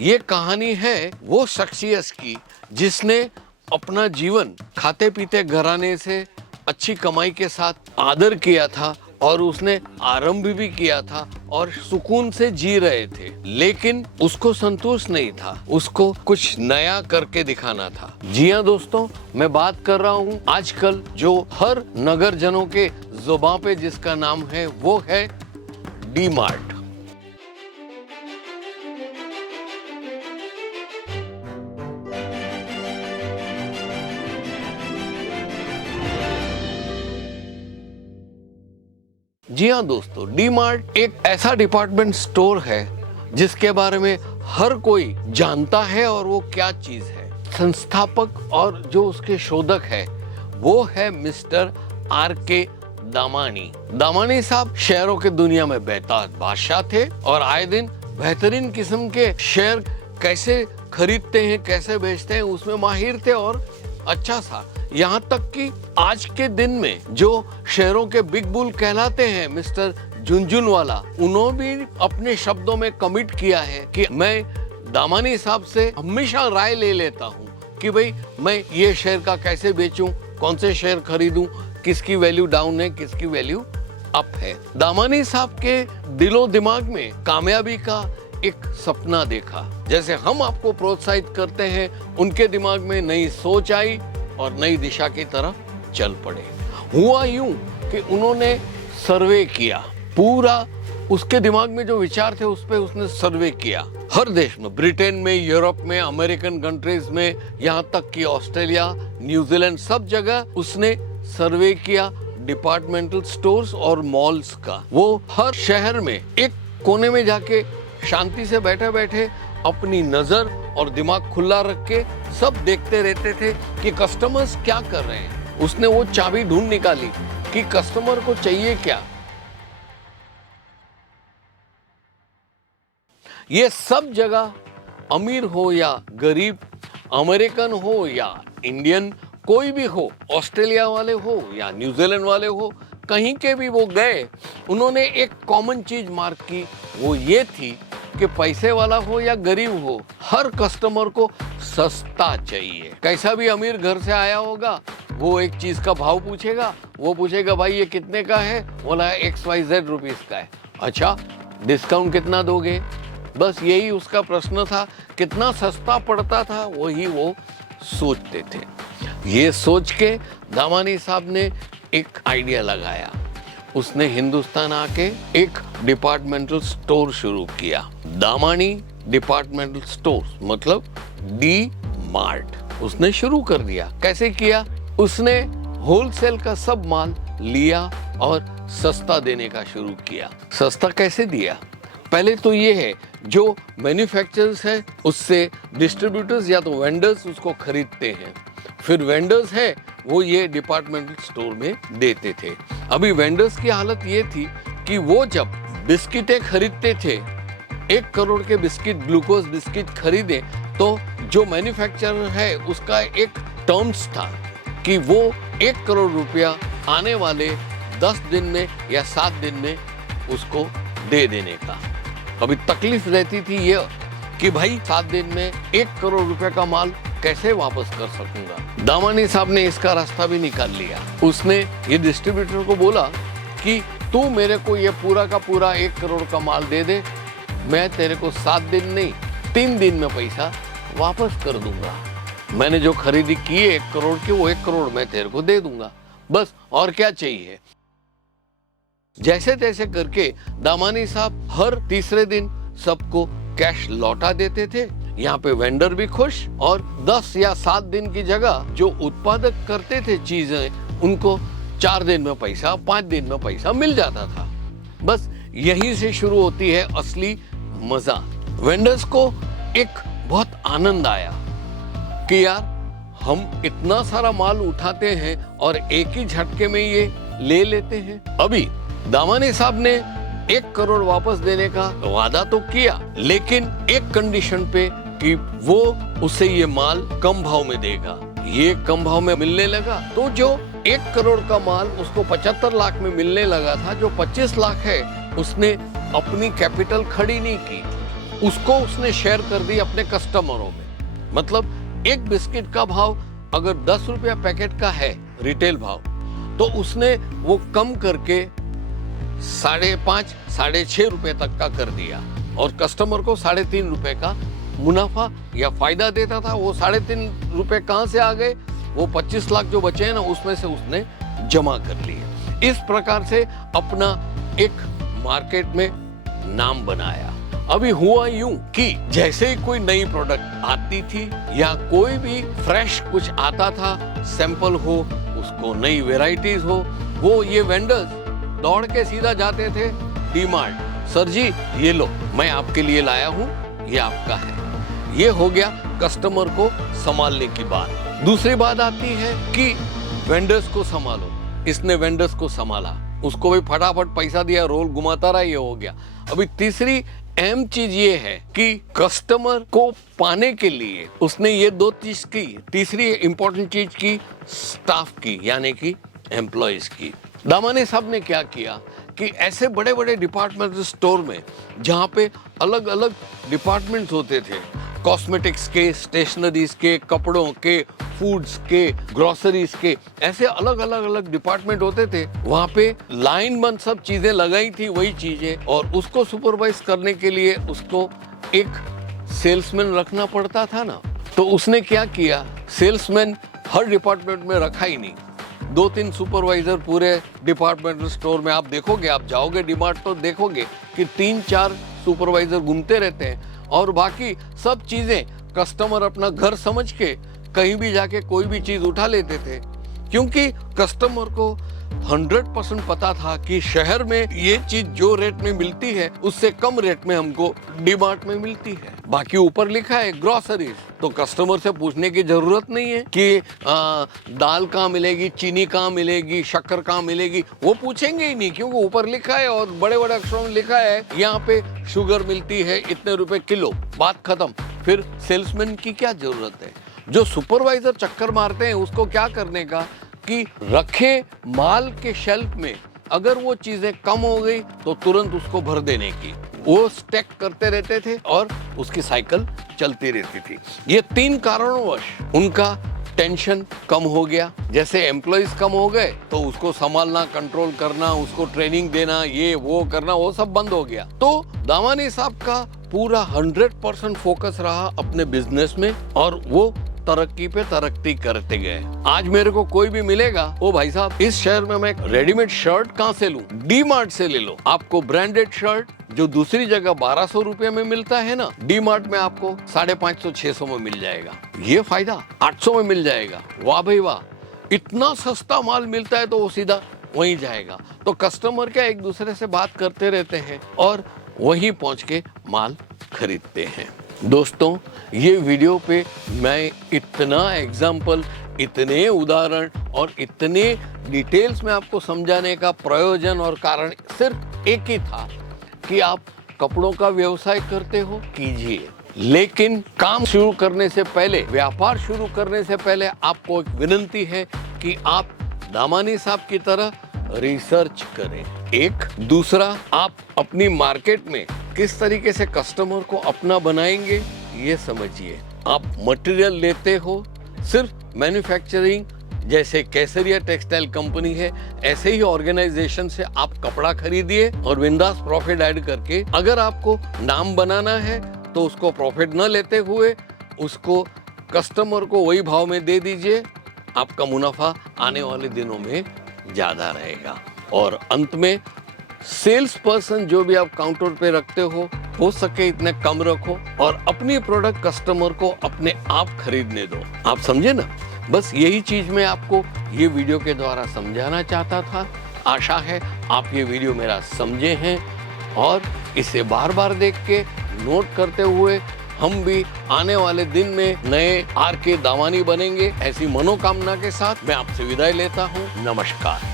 ये कहानी है वो शख्सियत की जिसने अपना जीवन खाते पीते घराने से अच्छी कमाई के साथ आदर किया था और उसने आरंभ भी किया था और सुकून से जी रहे थे, लेकिन उसको संतोष नहीं था, उसको कुछ नया करके दिखाना था। जी हाँ दोस्तों, मैं बात कर रहा हूँ आजकल जो हर नगर जनों के जुबान पे जिसका नाम है वो है डी मार्ट। जी हाँ दोस्तों, डी मार्ट एक ऐसा डिपार्टमेंट स्टोर है जिसके बारे में हर कोई जानता है और वो क्या चीज है। संस्थापक और जो उसके शोधक है वो है मिस्टर आर.के. दामानी। दामानी साहब शेयरों के दुनिया में बेताज बादशाह थे और आए दिन बेहतरीन किस्म के शेयर कैसे खरीदते हैं कैसे बेचते हैं उसमें माहिर थे और अच्छा सा। यहाँ तक कि आज के दिन में जो शेयरों के बिग बुल कहलाते हैं मिस्टर झुनझुनवाला, उन्होंने भी अपने शब्दों में कमिट किया है कि मैं दामानी साहब से हमेशा राय ले लेता हूँ कि भाई मैं ये शेयर का कैसे बेचूं, कौन से शेयर खरीदूं, किसकी वैल्यू डाउन है किसकी वैल्यू अप है। दामानी साहब के दिलो दिमाग में कामयाबी का एक सपना देखा। जैसे हम आपको प्रोत्साहित करते हैं, उनके दिमाग में नई सोच आई और नई दिशा की तरफ चल पड़े। हुआ यूं कि उन्होंने सर्वे किया, पूरा उसके दिमाग में जो विचार थे उस पे उसने सर्वे किया। हर देश में, ब्रिटेन में, यूरोप में, अमेरिकन कंट्रीज में, यहाँ तक कि ऑस्ट्रेलिया, न्यूजीलैंड, सब जगह उसने सर्वे किया डिपार्टमेंटल स्टोर्स और मॉल्स का। वो हर शहर में एक कोने में जाके शांति से बैठे बैठे अपनी नजर और दिमाग खुला रख के सब देखते रहते थे कि कस्टमर्स क्या कर रहे हैं। उसने वो चाबी ढूंढ निकाली कि कस्टमर को चाहिए क्या। ये सब जगह अमीर हो या गरीब, अमेरिकन हो या इंडियन, कोई भी हो, ऑस्ट्रेलिया वाले हो या न्यूजीलैंड वाले हो, कहीं के भी वो गए, उन्होंने एक कॉमन चीज मार्क की। वो ये थी कि पैसे वाला हो या गरीब हो, हर कस्टमर को सस्ता चाहिए। कैसा भी अमीर घर से आया होगा, वो एक चीज का भाव पूछेगा, वो पूछेगा भाई ये कितने का है, बोला XYZ रुपीस का है। अच्छा, डिस्काउंट कितना दोगे? बस यही उसका प्रश्न था। कितना सस्ता पड़ता था वही वो सोचते थे। ये सोच के दामानी साहब ने एक आइडिया लगाया। उसने हिंदुस्तान आके एक डिपार्टमेंटल स्टोर शुरू किया, दामानी डिपार्टमेंटल स्टोर, मतलब डी मार्ट उसने शुरू कर दिया। कैसे किया? उसने होलसेल का सब माल लिया और सस्ता देने का शुरू किया। सस्ता कैसे दिया? पहले तो ये है, जो मैन्युफैक्चरर्स है उससे डिस्ट्रीब्यूटर्स या तो वेंडर्स उसको खरीदते हैं, फिर वेंडर्स है वो ये डिपार्टमेंटल स्टोर में देते थे। अभी वेंडर्स की हालत ये थी कि वो जब बिस्किटें खरीदते थे, 1 करोड़ के बिस्किट, ग्लूकोज बिस्किट खरीदे, तो जो मैन्युफैक्चरर है उसका एक टर्म्स था कि वो 1 करोड़ रुपया आने वाले 10 दिन में या 7 दिन में उसको दे देने का। अभी तकलीफ रहती थी ये कि भाई 7 दिन में 1 करोड़ रुपए का माल कैसे वापस कर सकूंगा। दामानी साहब ने इसका रास्ता भी निकाल लिया। उसने ये डिस्ट्रीब्यूटर को बोला कि तू मेरे को ये पूरा का पूरा 1 करोड़ का माल दे दे, मैं तेरे को 7 दिन नहीं 3 दिन में पैसा वापस कर दूंगा। मैंने जो खरीदी की है 1 करोड़ की, वो 1 करोड़ मैं तेरे को दे दूंगा, बस और क्या चाहिए। जैसे तैसे करके दामानी साहब हर तीसरे दिन सबको कैश लौटा देते थे। यहाँ पे वेंडर भी खुश और 10 या 7 दिन की जगह जो उत्पादक करते थे चीजें, उनको 4 दिन में पैसा, 5 दिन में पैसा मिल जाता था। बस यहीं से शुरू होती है असली मजा। वेंडर्स को एक बहुत आनंद आया कि यार हम इतना सारा माल उठाते हैं और एक ही झटके में ये ले लेते हैं। अभी दामानी साहब ने 1 करोड़ वापस देने का वादा तो किया, लेकिन एक कंडीशन पे कि वो उसे ये माल कम भाव में देगा। ये कम भाव में मिलने लगा तो जो 1 करोड़ का माल उसको 75 लाख में मिलने लगा था, जो 25 लाख है उसने अपनी कैपिटल खड़ी नहीं की, उसको उसने शेयर कर दी अपने कस्टमरों में। मतलब एक बिस्किट का भाव अगर 10 रुपया पैकेट का है रिटेल भाव, तो उसने वो कम करके 5.5 6.5 रुपए तक का कर दिया और कस्टमर को 3.5 रुपए का मुनाफा या फायदा देता था। वो 3.5 रुपए कहाँ से आ गए? वो 25 लाख जो बचे हैं ना, उसमें से उसने जमा कर लिए। इस प्रकार से अपना एक मार्केट में नाम बनाया। अभी हुआ यूं कि जैसे ही कोई नई प्रोडक्ट आती थी या कोई भी फ्रेश कुछ आता था, सैंपल हो, उसको नई वेराइटीज हो, वो ये वेंडर्स दौड़ के सीधा जाते थे डीमार्ट। सर जी ये लो, मैं आपके लिए लाया हूँ, ये आपका है। ये हो गया कस्टमर को संभालने की बात। दूसरी बात आती है कि वेंडर्स को संभालो। इसने वेंडर्स को संभाला, उसको भी फटाफट पैसा दिया, रोल घुमाता रहा, ये हो गया। अभी तीसरी अहम चीज ये है कि कस्टमर को पाने के लिए उसने ये 2 चीज की। तीसरी इंपॉर्टेंट चीज की स्टाफ की, यानी कि एम्प्लॉयज की। दामानी साहब ने क्या किया कि ऐसे बड़े बड़े डिपार्टमेंटल स्टोर में जहाँ पे अलग अलग डिपार्टमेंट्स होते थे, कॉस्मेटिक्स के, स्टेशनरीज के, कपड़ों के, फूड्स के, ग्रोसरीज के, ऐसे अलग अलग डिपार्टमेंट होते थे। वहाँ पे लाइन बंद सब चीजें लगाई थी, वही चीजें, और उसको सुपरवाइज करने के लिए उसको एक सेल्समैन रखना पड़ता था ना। तो उसने क्या किया, सेल्समैन हर डिपार्टमेंट में रखा ही नहीं, 2-3 सुपरवाइजर पूरे डिपार्टमेंटल स्टोर में। आप देखोगे, आप जाओगे डीमार्ट तो देखोगे कि 3-4 सुपरवाइजर घूमते रहते हैं और बाकी सब चीजें कस्टमर अपना घर समझ के कहीं भी जाके कोई भी चीज उठा लेते थे, क्योंकि कस्टमर को 100% पता था कि शहर में ये चीज जो रेट में मिलती है उससे कम रेट में हमको डीमार्ट में मिलती है। बाकी ऊपर लिखा है ग्रोसरीज, तो कस्टमर से पूछने की जरूरत नहीं है कि दाल कहाँ मिलेगी, चीनी कहाँ मिलेगी, शक्कर कहाँ मिलेगी, वो पूछेंगे ही नहीं, क्योंकि ऊपर लिखा है और बड़े बड़े अक्षरों में लिखा है यहाँ पे शुगर मिलती है इतने रुपए किलो, बात खत्म। फिर सेल्समैन की क्या जरूरत है? जो सुपरवाइजर चक्कर मारते हैं उसको क्या करने का कि रखे माल के शेल्फ में, अगर वो चीजें कम हो गई तो तुरंत उसको भर देने की, वो स्टैक करते रहते थे और उसकी साइकिल चलती रहती थी। ये 3 कारणोंवश उनका टेंशन कम हो गया। जैसे एम्प्लॉइज कम हो गए तो उसको संभालना, कंट्रोल करना, उसको ट्रेनिंग देना, ये वो करना, वो सब बंद हो गया। तो दामानी साहब का पूरा 100% फोकस रहा अपने बिजनेस में और वो तरक्की पे तरक्की करते गए। आज मेरे को कोई भी मिलेगा, ओ भाई साहब इस शहर में मैं रेडीमेड शर्ट कहाँ से लूं? डीमार्ट से ले लो। आपको ब्रांडेड शर्ट जो दूसरी जगह 1200 रुपए में मिलता है ना, डीमार्ट में आपको 550-600 में मिल जाएगा। ये फायदा 800 में मिल जाएगा। वाह भाई वाह, इतना सस्ता माल मिलता है तो वो सीधा वहीं जाएगा। तो कस्टमर क्या एक दूसरे से बात करते रहते हैं और वहीं पहुंच के माल खरीदते हैं। दोस्तों, ये वीडियो पे मैं इतना एग्जाम्पल, इतने उदाहरण और इतने डिटेल्स में आपको समझाने का प्रयोजन और कारण सिर्फ एक ही था कि आप कपड़ों का व्यवसाय करते हो, कीजिए, लेकिन काम शुरू करने से पहले, व्यापार शुरू करने से पहले आपको एक विनती है कि आप दामानी साहब की तरह रिसर्च करें। एक दूसरा, आप अपनी मार्केट में किस तरीके से कस्टमर को अपना बनाएंगे ये समझिए। आप मटेरियल लेते हो, सिर्फ मैन्युफैक्चरिंग जैसे केसरिया टेक्सटाइल कंपनी है, ऐसे ही ऑर्गेनाइजेशन से आप कपड़ा खरीदिए और बिंदास प्रॉफिट ऐड करके, अगर आपको नाम बनाना है तो उसको प्रॉफिट न लेते हुए उसको कस्टमर को वही भाव में दे दीजिए। आपका मुनाफा आने वाले दिनों में ज्यादा रहेगा। और अंत में सेल्स पर्सन जो भी आप काउंटर पे रखते हो सके इतने कम रखो और अपनी प्रोडक्ट कस्टमर को अपने आप खरीदने दो। आप समझे ना? बस यही चीज मैं आपको ये वीडियो के द्वारा समझाना चाहता था। आशा है आप ये वीडियो मेरा समझे हैं और इसे बार बार देख के नोट करते हुए हम भी आने वाले दिन में नए आर के दामानी बनेंगे, ऐसी मनोकामना के साथ मैं आपसे विदाई लेता हूँ। नमस्कार।